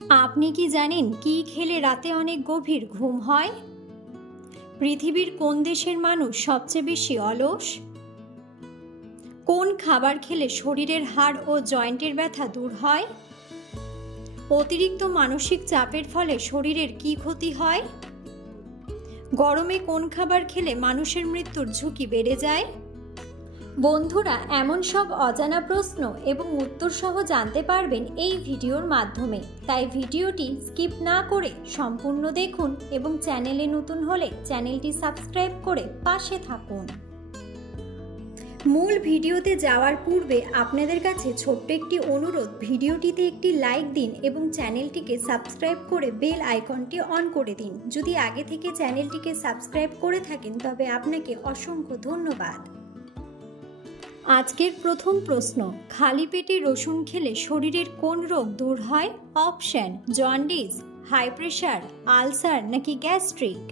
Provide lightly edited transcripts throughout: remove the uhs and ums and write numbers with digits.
আপনি কি জানেন কি খেলে রাতে অনেক গভীর ঘুম হয়? পৃথিবীর কোন দেশের মানুষ সবচেয়ে বেশি অলস? কোন খাবার খেলে শরীরের হাড় ও জয়েন্টের ব্যথা দূর হয়? অতিরিক্ত মানসিক চাপের ফলে শরীরের কি ক্ষতি হয়? গরমে কোন খাবার খেলে মানুষের মৃত্যুর ঝুঁকি বেড়ে যায়? বন্ধুরা, এমন সব অজানা প্রশ্ন এবং উত্তর সহ জানতে পারবেন এই ভিডিওর মাধ্যমে, তাই ভিডিওটি স্কিপ না করে সম্পূর্ণ দেখুন এবং চ্যানেলে নতুন হলে চ্যানেলটি সাবস্ক্রাইব করে পাশে থাকুন। মূল ভিডিওতে যাওয়ার পূর্বে আপনাদের কাছে ছোট্ট একটি অনুরোধ, ভিডিওটিতে একটি লাইক দিন এবং চ্যানেলটিকে সাবস্ক্রাইব করে বেল আইকনটি অন করে দিন। যদি আগে থেকে চ্যানেলটিকে সাবস্ক্রাইব করে থাকেন তবে আপনাকে অসংখ্য ধন্যবাদ। আজকের প্রথম প্রশ্ন, খালি পেটে রসুন খেলে শরীরের কোন রোগ দূর হয়? Option: jaundice, high pressure, ulcer নাকি গ্যাস্ট্রিক।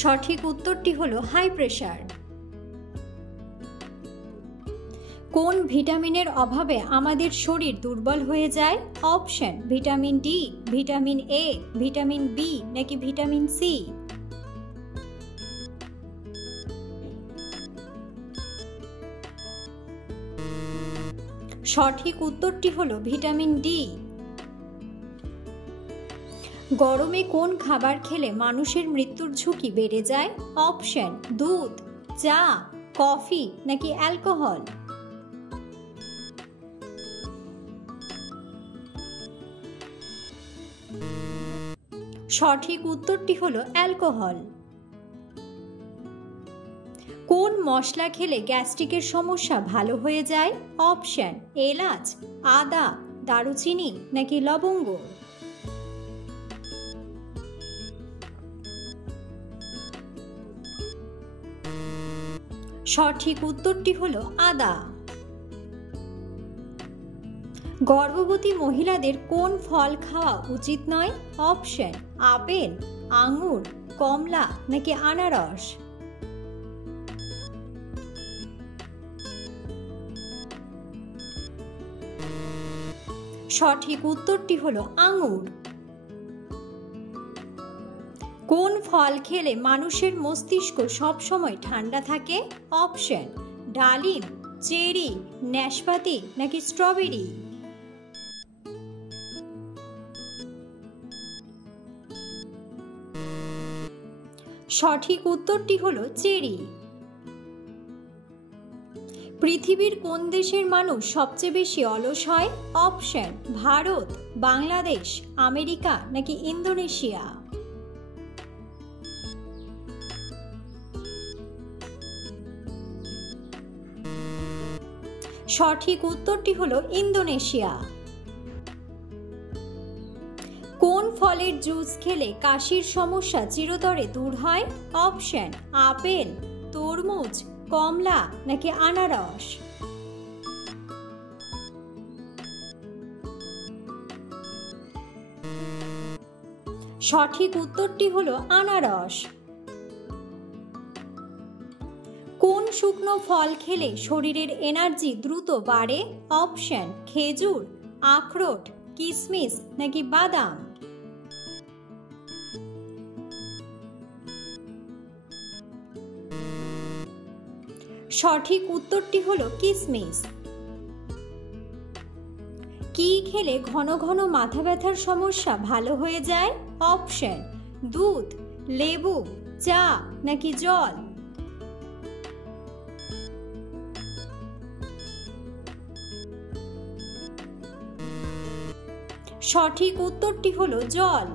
সঠিক উত্তরটি হলো হাই প্রেশার। কোন ভিটামিনের অভাবে আমাদের শরীর দুর্বল হয়ে যায়? Option: vitamin D, vitamin A, vitamin B নাকি ভিটামিন সি। সঠিক উত্তরটি হলো ভিটামিন ডি। গরমে কোন খাবার খেলে মানুষের মৃত্যুর ঝুঁকি বেড়ে যায়? অপশন: দুধ, চা, কফি নাকি অ্যালকোহল। সঠিক উত্তরটি হলো অ্যালকোহল। কোন মশলা খেলে গ্যাস্ট্রিকের সমস্যা ভালো হয়ে যায়? অপশন: এলাচ, আদা, দারুচিনি নাকি লবঙ্গ। সঠিক উত্তরটি হলো আদা। গর্ভবতী মহিলাদের কোন ফল খাওয়া উচিত নয়? অপশন: আপেল, আঙুর, কমলা নাকি আনারস। সঠিক উত্তরটি হলো আঙুর। কোন ফল খেলে মানুষের মস্তিষ্ক সবসময় ঠান্ডা থাকে? অপশন: ডালিম, চেরি, নাশপাতি নাকি স্ট্রবেরি। সঠিক উত্তরটি হলো চেরি। পৃথিবীর কোন দেশের মানুষ সবচেয়ে বেশি অলস হয়? অপশন: ভারত, বাংলাদেশ, আমেরিকা নাকি ইন্দোনেশিয়া। সঠিক উত্তরটি হলো ইন্দোনেশিয়া। কোন ফলের জুস খেলে কাশির সমস্যা চিরতরে দূর হয়? অপশন: আপেল, তরমুজ, কমলা নাকি আনারস। সঠিক উত্তরটি হলো আনারস। কোন শুকনো ফল খেলে শরীরের এনার্জি দ্রুত বাড়ে? অপশন: খেজুর, আখরোট, কিশমিশ নাকি বাদাম। সঠিক উত্তরটি হলো কিশমিশ। কি খেলে ঘন ঘন মাথা ব্যথার সমস্যা ভালো হয়ে যায়? অপশন: দুধ, লেবু, চা নাকি জল। সঠিক উত্তরটি হলো জল।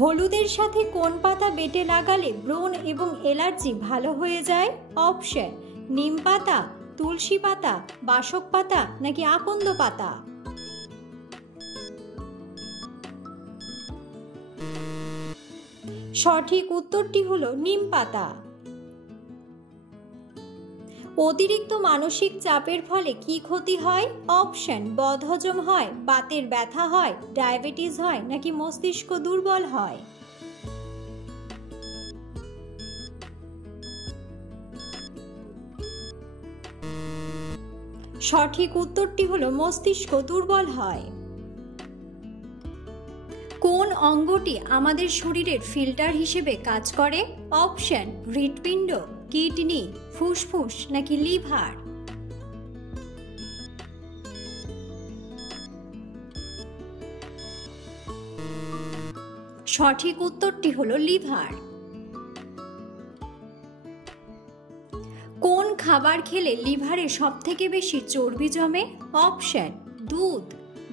হলুদের সাথে কোন পাতা বেটে লাগালে ব্রণ এবং অ্যালার্জি ভালো হয়ে যায়? অপশন: নিম পাতা, তুলসী পাতা, বাসক পাতা নাকি আকন্দ পাতা। সঠিক উত্তরটি হলো নিম পাতা। অতিরিক্ত মানসিক চাপের ফলে কি ক্ষতি হয়? অপশন: বদহজম হয়, বাতের ব্যথা হয়, ডায়াবেটিস হয় নাকি মস্তিষ্ক দুর্বল হয়। সঠিক উত্তরটি হলো মস্তিষ্ক দুর্বল হয়। কোন অঙ্গটি আমাদের শরীরের ফিল্টার হিসেবে কাজ করে? অপশন: হৃৎপিণ্ড, কিডনি, ফুসফুস নাকি লিভার। সঠিক উত্তরটি হলো লিভার। কোন খাবার খেলে লিভারে সবথেকে বেশি চর্বি জমে? অপশন: দুধ,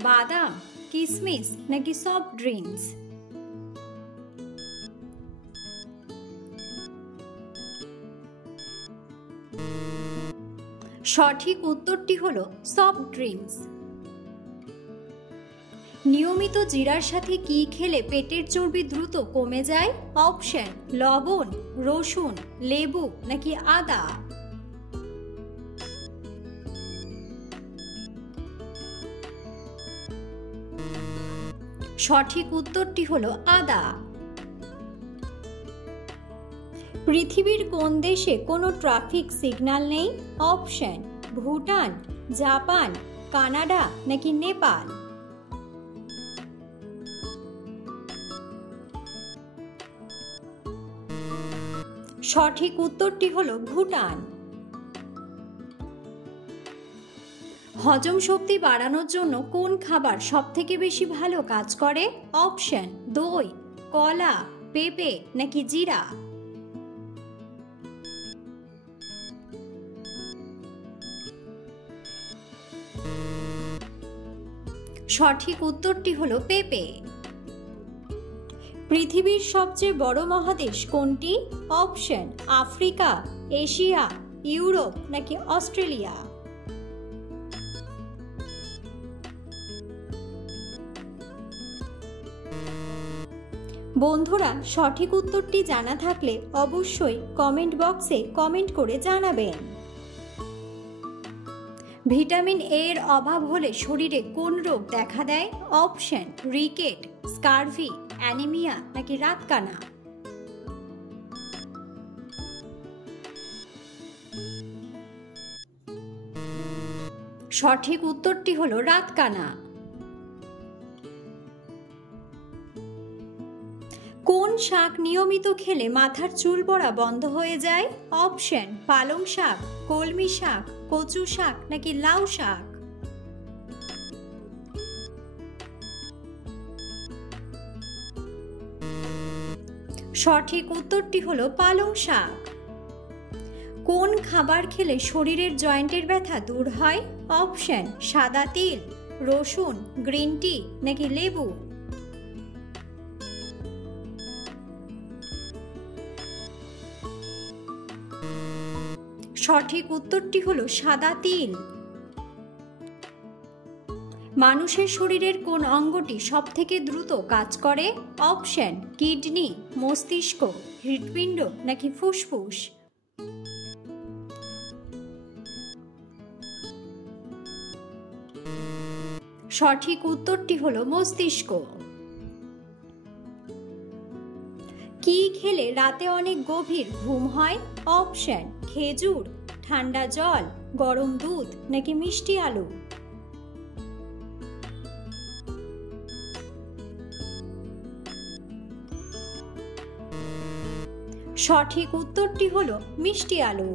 বাদাম, কিশমিশ নাকি সফট ড্রিঙ্কস। সঠিক উত্তরটি হলো সফট ড্রিঙ্কস। নিয়মিত জিরার সাথে কি খেলে পেটের চর্বি দ্রুত কমে যায়? অপশন: লবণ, রসুন, লেবু নাকি আদা। সঠিক উত্তরটি হলো আদা। পৃথিবীর কোন দেশে কোনো ট্রাফিক সিগন্যাল নেই? অপশন: ভুটান, জাপান, কানাডা নাকি নেপাল। সঠিক উত্তরটি হলো ভুটান। হজম শক্তি বাড়ানোর জন্য কোন খাবার সবথেকে বেশি ভালো কাজ করে? অপশন: দই, কলা, পেঁপে নাকি জিরা। সঠিক উত্তরটি হলো পেঁপে। পৃথিবীর সবচেয়ে বড় মহাদেশ কোনটি? অপশন: আফ্রিকা, এশিয়া, ইউরোপ নাকি অস্ট্রেলিয়া। বন্ধুরা, সঠিক উত্তরটি জানা থাকলে অবশ্যই কমেন্ট বক্সে কমেন্ট করে জানাবেন। ভিটামিন এ এর অভাব হলে শরীরে কোন রোগ দেখা দেয়? অপশন: রিকেট, স্কারভি, অ্যানিমিয়া নাকি রাতকানা। সঠিক উত্তরটি হলো রাতকানা। কোন শাক নিয়মিত খেলে মাথার চুল পড়া বন্ধ হয়ে যায়? অপশন: পালং শাক, কলমি শাক, কচু শাক নাকি লাউ শাক। সঠিক উত্তরটি হলো পালং শাক। কোন খাবার খেলে শরীরের জয়েন্টের ব্যথা দূর হয়? অপশন: সাদা তিল, রসুন, গ্রিন টি নাকি লেবু। সঠিক উত্তরটি হলো সাদা তিল। মানুষের শরীরের কোন অঙ্গটি সবথেকে দ্রুত কাজ করে? অপশন: কিডনি, মস্তিষ্ক, হৃৎপিণ্ড নাকি ফুসফুস। সঠিক উত্তরটি হলো মস্তিষ্ক। কি খেলে রাতে অনেক গভীর ঘুম হয়? অপশন: খেজুর, ঠান্ডা জল, গরম দুধ নাকি মিষ্টি আলু। সঠিক উত্তরটি হলো মিষ্টি আলু।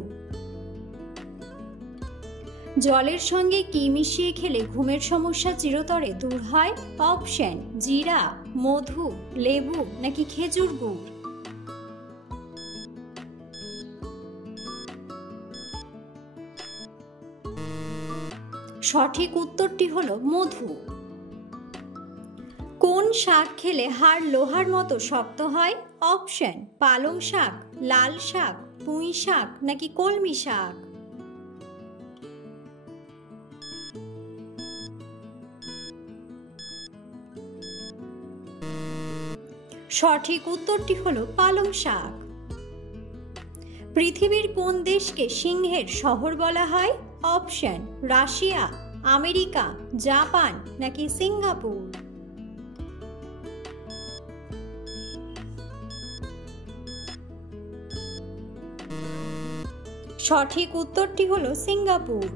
জলের সঙ্গে কি মিশিয়ে খেলে ঘুমের সমস্যা চিরতরে দূর হয়? অপশন: জিরা, মধু, লেবু নাকি খেজুর গুড়। সঠিক উত্তরটি হলো মধু। কোন শাক খেলে হাড় লোহার মতো শক্ত হয়? অপশন: পালং শাক, লাল শাক, পুঁই শাক নাকি কলমি শাক। সঠিক উত্তরটি হলো পালং শাক। পৃথিবীর কোন দেশকে সিংহের শহর বলা হয়? অপশন: রাশিয়া, আমেরিকা, জাপান নাকি সিঙ্গাপুর। সঠিক উত্তরটি হলো সিঙ্গাপুর।